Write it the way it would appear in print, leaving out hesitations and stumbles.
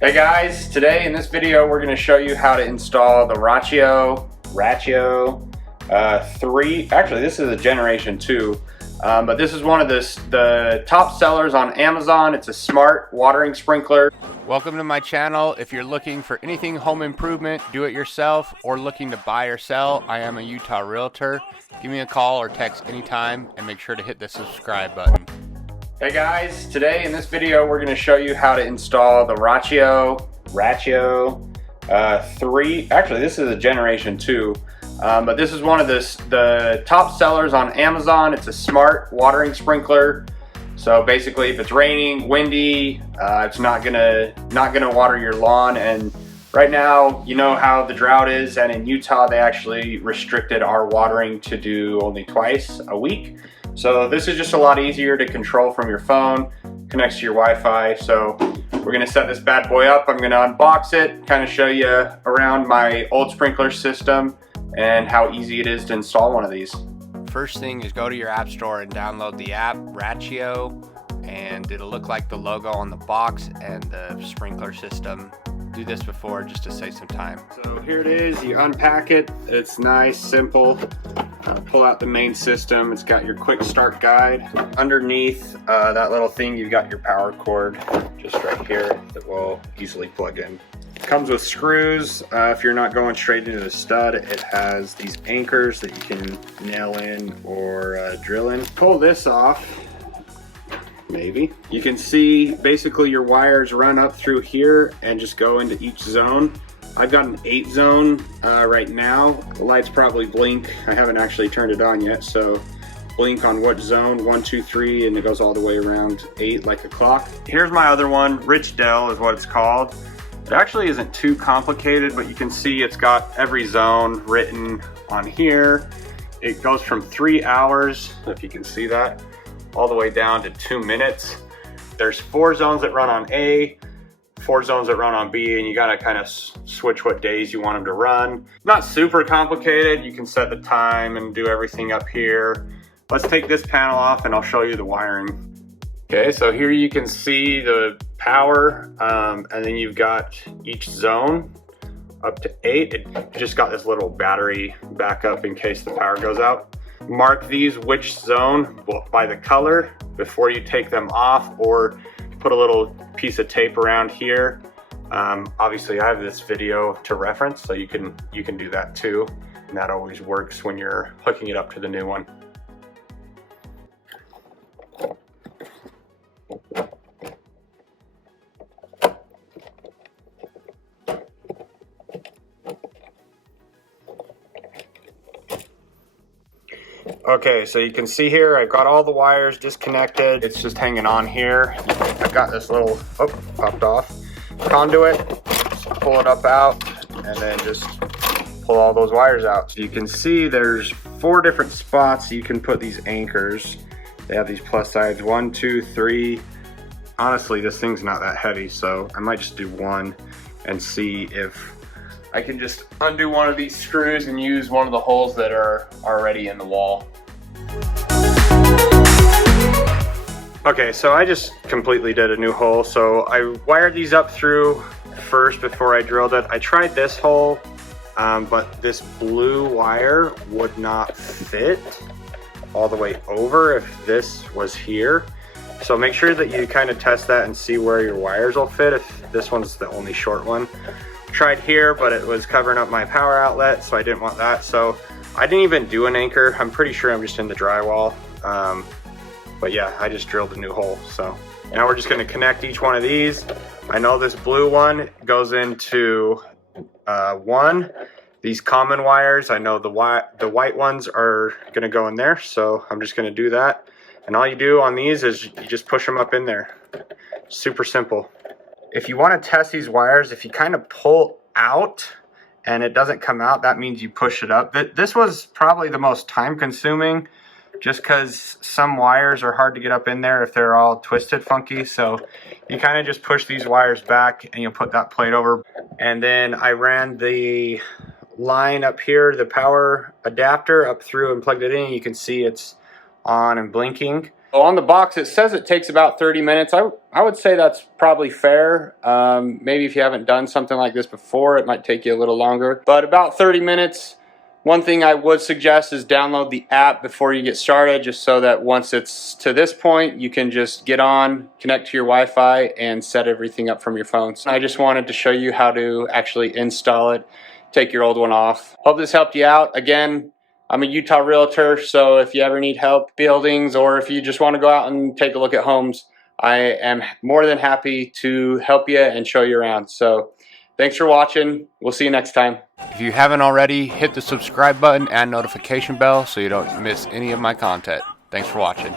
Hey guys, today in this video we're going to show you how to install the Rachio 3. Actually, this is a generation 2, but this is one of the top sellers on Amazon. It's a smart watering sprinkler. Welcome to my channel. If you're looking for anything home improvement, do it yourself, or looking to buy or sell, I am a Utah realtor. Give me a call or text anytime, and make sure to hit the subscribe button. Hey guys, today in this video we're going to show you how to install the Rachio 3. Actually, this is a generation 2, but this is one of the top sellers on Amazon. It's a smart watering sprinkler. So basically, if it's raining, windy, it's not gonna water your lawn. And right now, you know how the drought is, and in Utah they actually restricted our watering to do only twice a week. So this is just a lot easier to control from your phone, connects to your Wi-Fi. So we're gonna set this bad boy up. I'm gonna unbox it, kind of show you around my old sprinkler system and how easy it is to install one of these. First thing is go to your app store and download the app Rachio, and it'll look like the logo on the box and the sprinkler system. Do this before just to save some time. So here it is, you unpack it. It's nice, simple. Pull out the main system. It's got your quick start guide. Underneath that little thing, you've got your power cord just right here that will easily plug in. It comes with screws. If you're not going straight into the stud, it has these anchors that you can nail in or drill in. Pull this off. Maybe. You can see basically your wires run up through here and just go into each zone. I've got an 8 zone right now. The lights probably blink. I haven't actually turned it on yet, so blink on what zone, 1, 2, 3, and it goes all the way around 8 like a clock. Here's my other one, Rich Dell is what it's called. It actually isn't too complicated, but you can see it's got every zone written on here. It goes from 3 hours, if you can see that, all the way down to 2 minutes. There's 4 zones that run on A, 4 zones that run on B, and you gotta kind of switch what days you want them to run. Not super complicated. You can set the time and do everything up here. Let's take this panel off and I'll show you the wiring. Okay, so here you can see the power, and then you've got each zone up to 8. It just got this little battery backup in case the power goes out. Mark these which zone by the color before you take them off, or put a little piece of tape around here. Obviously I have this video to reference, so you can do that too, and that always works when you're hooking it up to the new one. Okay, so you can see here I've got all the wires disconnected. It's just hanging on here. I've got this little, popped off, conduit. Just pull it up out and then just pull all those wires out. So you can see there's 4 different spots you can put these anchors. They have these plus sides, 1, 2, 3. Honestly, this thing's not that heavy, so I might just do 1 and see if I can just undo one of these screws and use one of the holes that are already in the wall. Okay, so I just completely did a new hole. So I wired these up through first before I drilled it. I tried this hole, but this blue wire would not fit all the way over if this was here. So make sure that you kind of test that and see where your wires will fit if this one's the only short one. Tried here, but it was covering up my power outlet, so I didn't want that. So I didn't even do an anchor. I'm pretty sure I'm just in the drywall. But yeah, I just drilled a new hole. So now we're just gonna connect each one of these. I know this blue one goes into 1. These common wires, I know the white ones are gonna go in there. So I'm just gonna do that. And all you do on these is you just push them up in there. Super simple. If you want to test these wires, if you kind of pull out and it doesn't come out, that means you push it up. This was probably the most time consuming, just because some wires are hard to get up in there if they're all twisted funky. So you kind of just push these wires back and you'll put that plate over. And then I ran the line up here, the power adapter up through and plugged it in. You can see it's on and blinking. On the box it says it takes about 30 minutes. I would say that's probably fair. Maybe if you haven't done something like this before, it might take you a little longer, but about 30 minutes. One thing I would suggest is download the app before you get started, just so that once it's to this point, you can just get on, connect to your Wi-Fi, and set everything up from your phone. So I just wanted to show you how to actually install it, take your old one off. Hope this helped you out. Again, I'm a Utah realtor, so if you ever need help buildings, or if you just want to go out and take a look at homes, I am more than happy to help you and show you around. So thanks for watching. We'll see you next time. If you haven't already, hit the subscribe button and notification bell so you don't miss any of my content. Thanks for watching.